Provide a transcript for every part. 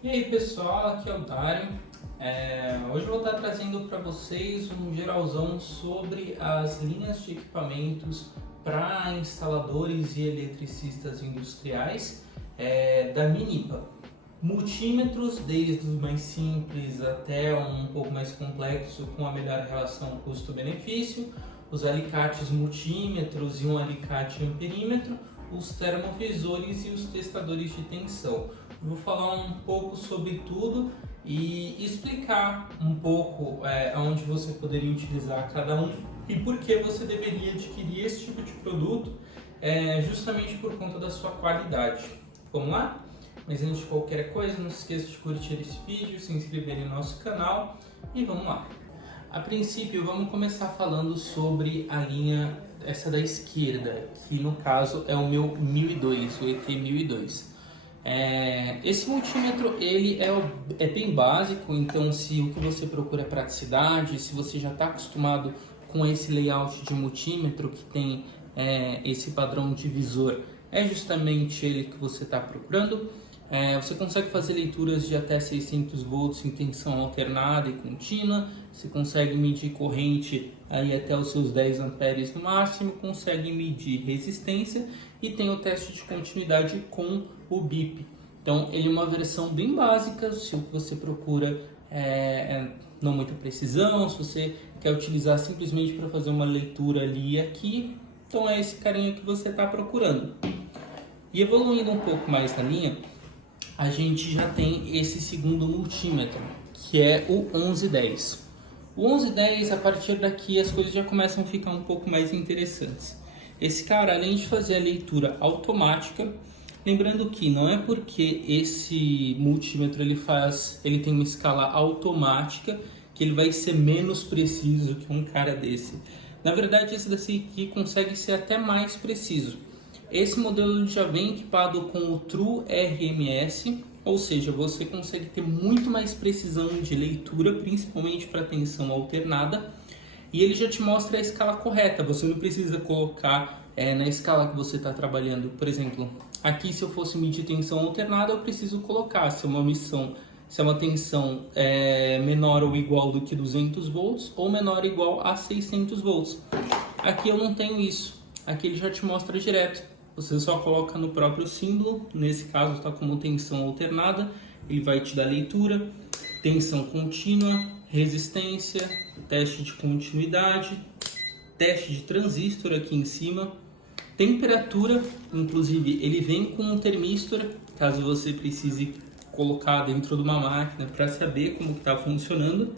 E aí pessoal, aqui é o Dário. Hoje eu vou estar trazendo para vocês um geralzão sobre as linhas de equipamentos para instaladores e eletricistas industriais da Minipa. Multímetros, desde os mais simples até um pouco mais complexo, com a melhor relação custo-benefício, os alicates multímetros e um alicate amperímetro, os termovisores e os testadores de tensão. Eu vou falar um pouco sobre tudo e explicar um pouco onde você poderia utilizar cada um e por que você deveria adquirir esse tipo de produto, justamente por conta da sua qualidade. Vamos lá? Mas antes de qualquer coisa, não se esqueça de curtir esse vídeo, se inscrever no nosso canal e vamos lá. A princípio, vamos começar falando sobre a linha essa da esquerda, que no caso é o meu 1002, o ET1002. Esse multímetro ele é bem básico, então se o que você procura é praticidade, se você já está acostumado com esse layout de multímetro que tem esse padrão divisor, é justamente ele que você está procurando. Você consegue fazer leituras de até 600 volts em tensão alternada e contínua, você consegue medir corrente aí até os seus 10 amperes no máximo, consegue medir resistência e tem o teste de continuidade com o BIP. Então ele é uma versão bem básica, se o que você procura não muita precisão, se você quer utilizar simplesmente para fazer uma leitura ali e aqui, então é esse carinha que você está procurando. E evoluindo um pouco mais na linha, a gente já tem esse segundo multímetro, que é o 1110. O 1110, a partir daqui as coisas já começam a ficar um pouco mais interessantes. Esse cara, além de fazer a leitura automática, lembrando que não é porque esse multímetro ele tem uma escala automática que ele vai ser menos preciso que um cara desse. Na verdade, esse daqui consegue ser até mais preciso. Esse modelo já vem equipado com o True RMS, ou seja, você consegue ter muito mais precisão de leitura, principalmente para tensão alternada, e ele já te mostra a escala correta. Você não precisa colocar na escala que você está trabalhando. Por exemplo, aqui se eu fosse medir tensão alternada, eu preciso colocar se é uma tensão menor ou igual do que 200 volts ou menor ou igual a 600 volts. Aqui eu não tenho isso. Aqui ele já te mostra direto. Você só coloca no próprio símbolo, nesse caso está como tensão alternada, ele vai te dar leitura, tensão contínua, resistência, teste de continuidade, teste de transistor aqui em cima, temperatura, inclusive ele vem com um termistor, caso você precise colocar dentro de uma máquina para saber como está funcionando,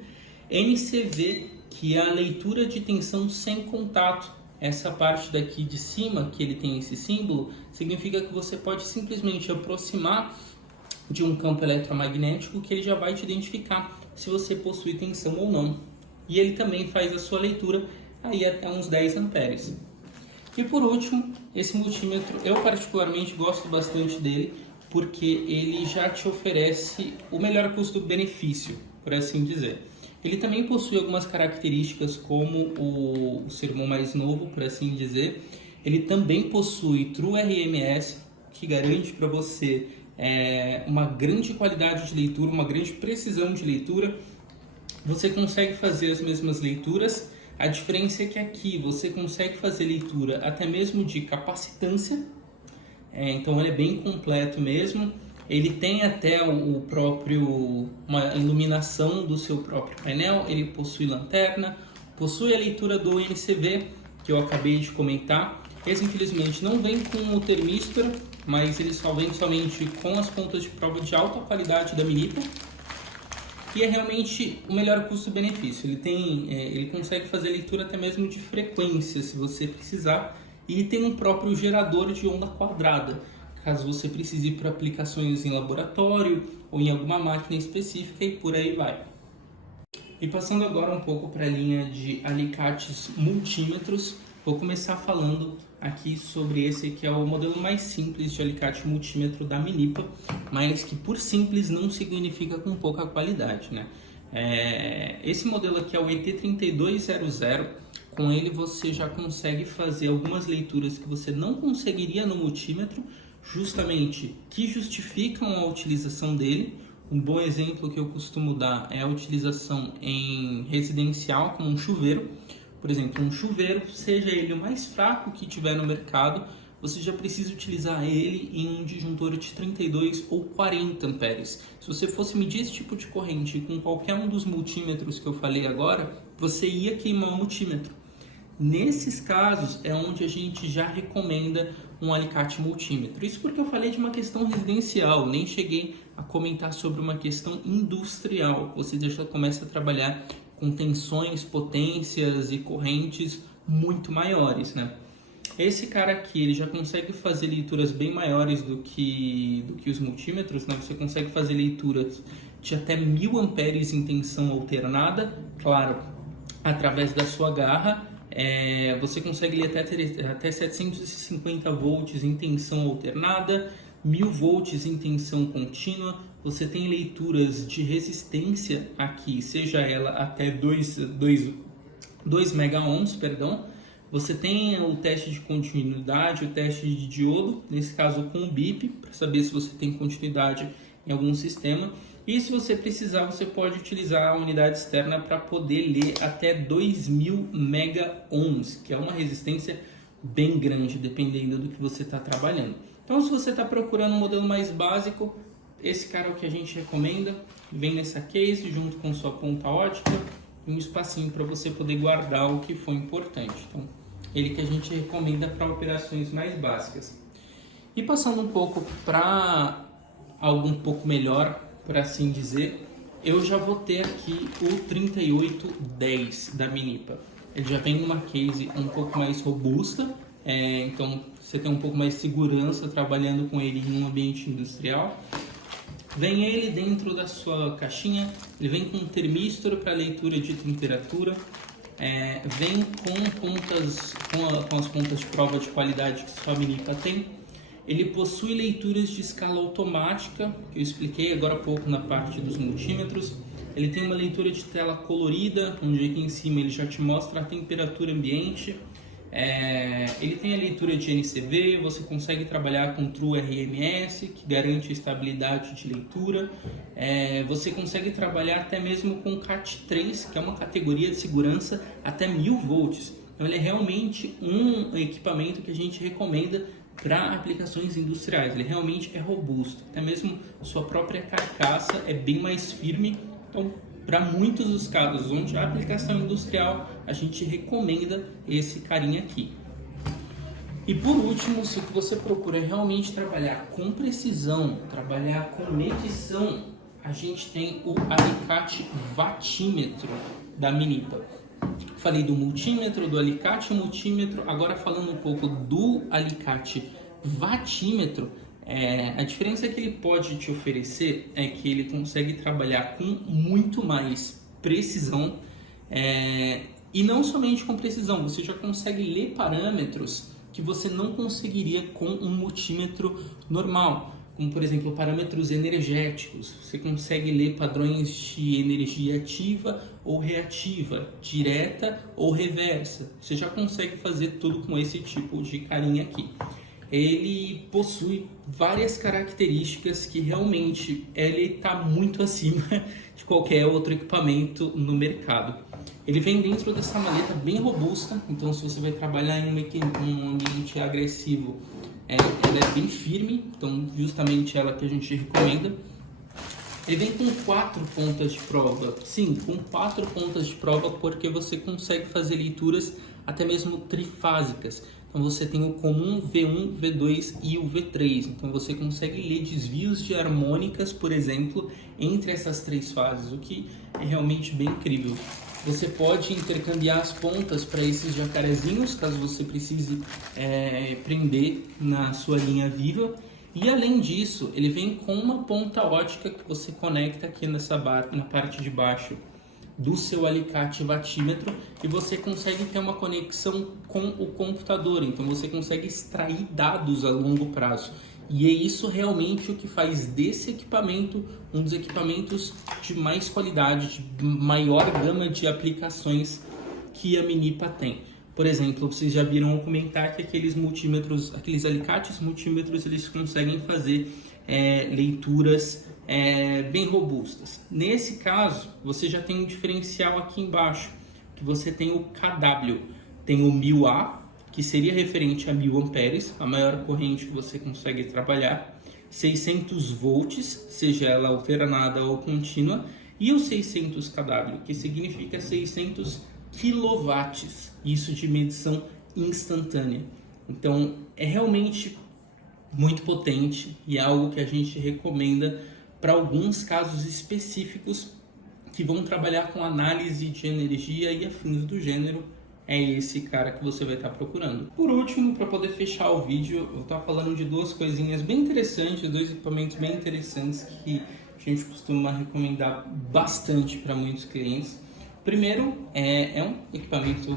NCV, que é a leitura de tensão sem contato. Essa parte daqui de cima, que ele tem esse símbolo, significa que você pode simplesmente aproximar de um campo eletromagnético que ele já vai te identificar se você possui tensão ou não. E ele também faz a sua leitura aí até uns 10 amperes. E por último, esse multímetro, eu particularmente gosto bastante dele, porque ele já te oferece o melhor custo-benefício, por assim dizer. Ele também possui algumas características como o ser irmão mais novo, por assim dizer. Ele também possui True RMS, que garante para você uma grande qualidade de leitura, uma grande precisão de leitura. Você consegue fazer as mesmas leituras. A diferença é que aqui você consegue fazer leitura até mesmo de capacitância. Então ele é bem completo mesmo. Ele tem até uma iluminação do seu próprio painel, ele possui lanterna, possui a leitura do NCV, que eu acabei de comentar. Esse infelizmente não vem com o termistor, mas ele só vem somente com as pontas de prova de alta qualidade da Minipa. E é realmente o melhor custo-benefício. Ele consegue fazer leitura até mesmo de frequência, se você precisar, e tem um próprio gerador de onda quadrada, caso você precise ir para aplicações em laboratório ou em alguma máquina específica e por aí vai. E passando agora um pouco para a linha de alicates multímetros, vou começar falando aqui sobre esse que é o modelo mais simples de alicate multímetro da Minipa, mas que por simples não significa com pouca qualidade, né? Esse modelo aqui é o ET3200, com ele você já consegue fazer algumas leituras que você não conseguiria no multímetro, justamente que justificam a utilização dele, Um bom exemplo que eu costumo dar é a utilização em residencial, como um chuveiro. Por exemplo, um chuveiro, seja ele o mais fraco que tiver no mercado, você já precisa utilizar ele em um disjuntor de 32 ou 40 amperes. Se você fosse medir esse tipo de corrente com qualquer um dos multímetros que eu falei agora, você ia queimar o multímetro. Nesses casos é onde a gente já recomenda um alicate multímetro. Isso porque eu falei de uma questão residencial, nem cheguei a comentar sobre uma questão industrial. Você já começa a trabalhar com tensões, potências e correntes muito maiores, né? Esse cara aqui, ele já consegue fazer leituras bem maiores do que os multímetros, né? Você consegue fazer leituras de até 1000 amperes em tensão alternada, claro, através da sua garra. Você consegue ler até 750 volts em tensão alternada, 1000 volts em tensão contínua. Você tem leituras de resistência aqui, seja ela até 2 megaohms, perdão. Você tem o teste de continuidade, o teste de diodo, nesse caso com o BIP, para saber se você tem continuidade em algum sistema. E se você precisar, você pode utilizar a unidade externa para poder ler até 2000 megaohms, que é uma resistência bem grande, dependendo do que você está trabalhando. Então, se você está procurando um modelo mais básico, esse cara é o que a gente recomenda. Vem nessa case, junto com sua ponta ótica, e um espacinho para você poder guardar o que for importante. Então, ele que a gente recomenda para operações mais básicas. E passando um pouco para algo um pouco melhor, por assim dizer, eu já vou ter aqui o 3810 da Minipa. Ele já vem numa case um pouco mais robusta, então você tem um pouco mais de segurança trabalhando com ele em um ambiente industrial. Vem ele dentro da sua caixinha, ele vem com um termístor para leitura de temperatura, vem com as pontas de prova de qualidade que sua Minipa tem. Ele possui leituras de escala automática, que eu expliquei agora há pouco na parte dos multímetros. Ele tem uma leitura de tela colorida, onde aqui em cima ele já te mostra a temperatura ambiente. Ele tem a leitura de NCV, você consegue trabalhar com True RMS, que garante a estabilidade de leitura. Você consegue trabalhar até mesmo com CAT3, que é uma categoria de segurança até 1000 volts. Então ele é realmente um equipamento que a gente recomenda para aplicações industriais. Ele realmente é robusto, até mesmo sua própria carcaça é bem mais firme. Então, para muitos dos casos onde a aplicação industrial, a gente recomenda esse carinha aqui. E por último, se você procura realmente trabalhar com precisão, trabalhar com medição, a gente tem o alicate watímetro da Minipa. Falei do multímetro, do alicate multímetro, agora falando um pouco do alicate watímetro. A diferença que ele pode te oferecer é que ele consegue trabalhar com muito mais precisão, e não somente com precisão, você já consegue ler parâmetros que você não conseguiria com um multímetro normal, como por exemplo parâmetros energéticos. Você consegue ler padrões de energia ativa ou reativa, direta ou reversa. Você já consegue fazer tudo com esse tipo de carinha aqui. Ele possui várias características que realmente ele está muito acima de qualquer outro equipamento no mercado. Ele vem dentro dessa maleta bem robusta, então se você vai trabalhar em um ambiente agressivo, ela é bem firme, então justamente ela que a gente recomenda. Ele vem com 4 pontas de prova, sim, com 4 pontas de prova, porque você consegue fazer leituras até mesmo trifásicas. Então você tem o comum, V1, V2 e o V3. Então você consegue ler desvios de harmônicas, por exemplo, entre essas 3 fases, o que é realmente bem incrível. Você pode intercambiar as pontas para esses jacarezinhos, caso você precise prender na sua linha viva. E além disso, ele vem com uma ponta ótica que você conecta aqui nessa na parte de baixo do seu alicate watímetro, e você consegue ter uma conexão com o computador, então você consegue extrair dados a longo prazo. E é isso realmente o que faz desse equipamento um dos equipamentos de mais qualidade, de maior gama de aplicações que a Minipa tem. Por exemplo, vocês já viram comentar que aqueles multímetros, aqueles alicates multímetros, eles conseguem fazer leituras bem robustas. Nesse caso, você já tem um diferencial aqui embaixo, que você tem o kW, tem o 1000A, que seria referente a 1000 amperes, a maior corrente que você consegue trabalhar, 600 volts, seja ela alternada ou contínua, e o 600 kW, que significa 600 quilowatts, isso de medição instantânea. Então, é realmente muito potente e é algo que a gente recomenda para alguns casos específicos que vão trabalhar com análise de energia e afins do gênero. É esse cara que você vai estar procurando. Por último, para poder fechar o vídeo, eu estou falando de duas coisinhas bem interessantes, dois equipamentos bem interessantes que a gente costuma recomendar bastante para muitos clientes. Primeiro, é um equipamento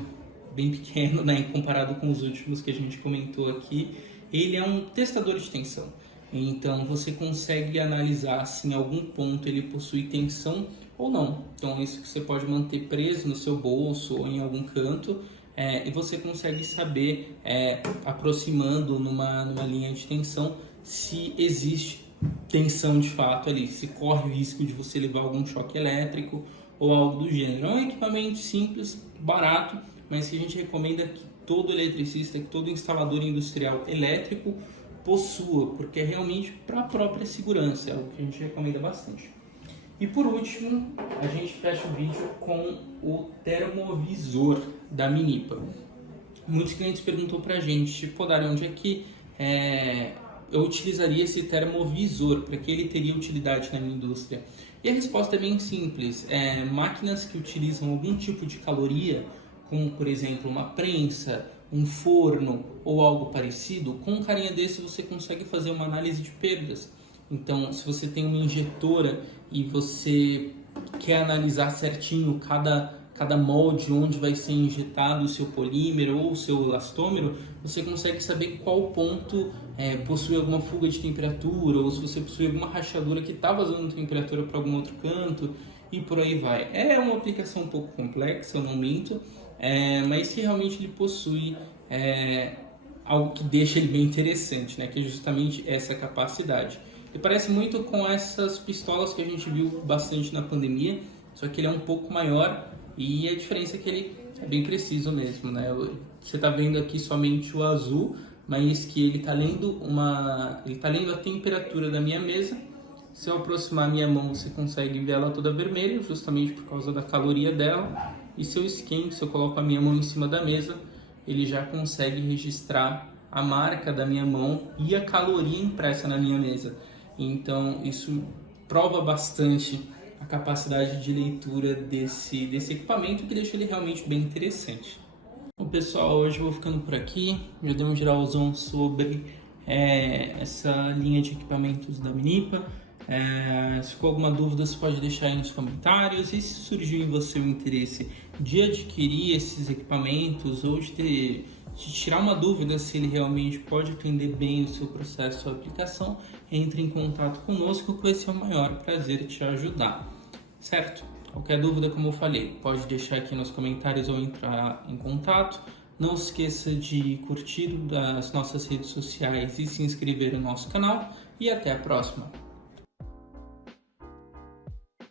bem pequeno, né, comparado com os últimos que a gente comentou aqui. Ele é um testador de tensão. Então, você consegue analisar se em algum ponto ele possui tensão ou não. Então, isso que você pode manter preso no seu bolso ou em algum canto. E você consegue saber, aproximando numa linha de tensão, se existe tensão de fato ali, se corre o risco de você levar algum choque elétrico ou algo do gênero. É um equipamento simples, barato, mas que a gente recomenda que todo eletricista, que todo instalador industrial elétrico possua, porque é realmente para a própria segurança, é algo que a gente recomenda bastante. E por último, a gente fecha o vídeo com o termovisor da Minipa. Muitos clientes perguntam para a gente, pô, Dari, onde é que eu utilizaria esse termovisor, para que ele teria utilidade na minha indústria? E a resposta é bem simples. Máquinas que utilizam algum tipo de caloria, como por exemplo uma prensa, um forno ou algo parecido, com um carinha desse você consegue fazer uma análise de perdas. Então, se você tem uma injetora e você quer analisar certinho cada molde onde vai ser injetado o seu polímero ou o seu elastômero, você consegue saber qual ponto possui alguma fuga de temperatura, ou se você possui alguma rachadura que está vazando temperatura para algum outro canto, e por aí vai. É uma aplicação um pouco complexa no momento, mas que realmente ele possui algo que deixa ele bem interessante, né? Que é justamente essa capacidade. Ele parece muito com essas pistolas que a gente viu bastante na pandemia, só que ele é um pouco maior e a diferença é que ele é bem preciso mesmo, né? Você está vendo aqui somente o azul, mas que ele está lendo a temperatura da minha mesa. Se eu aproximar a minha mão, você consegue ver ela toda vermelha, justamente por causa da caloria dela. E se eu coloco a minha mão em cima da mesa, ele já consegue registrar a marca da minha mão e a caloria impressa na minha mesa. Então, isso prova bastante a capacidade de leitura desse equipamento, que deixa ele realmente bem interessante. Bom, pessoal, hoje eu vou ficando por aqui. Já dei um geralzão sobre essa linha de equipamentos da Minipa. Se ficou alguma dúvida, você pode deixar aí nos comentários. E se surgiu em você o interesse de adquirir esses equipamentos ou de tirar uma dúvida se ele realmente pode atender bem o seu processo de aplicação, entre em contato conosco, que vai ser o maior prazer te ajudar, certo? Qualquer dúvida, como eu falei, pode deixar aqui nos comentários ou entrar em contato. Não se esqueça de curtir as nossas redes sociais e se inscrever no nosso canal. E até a próxima!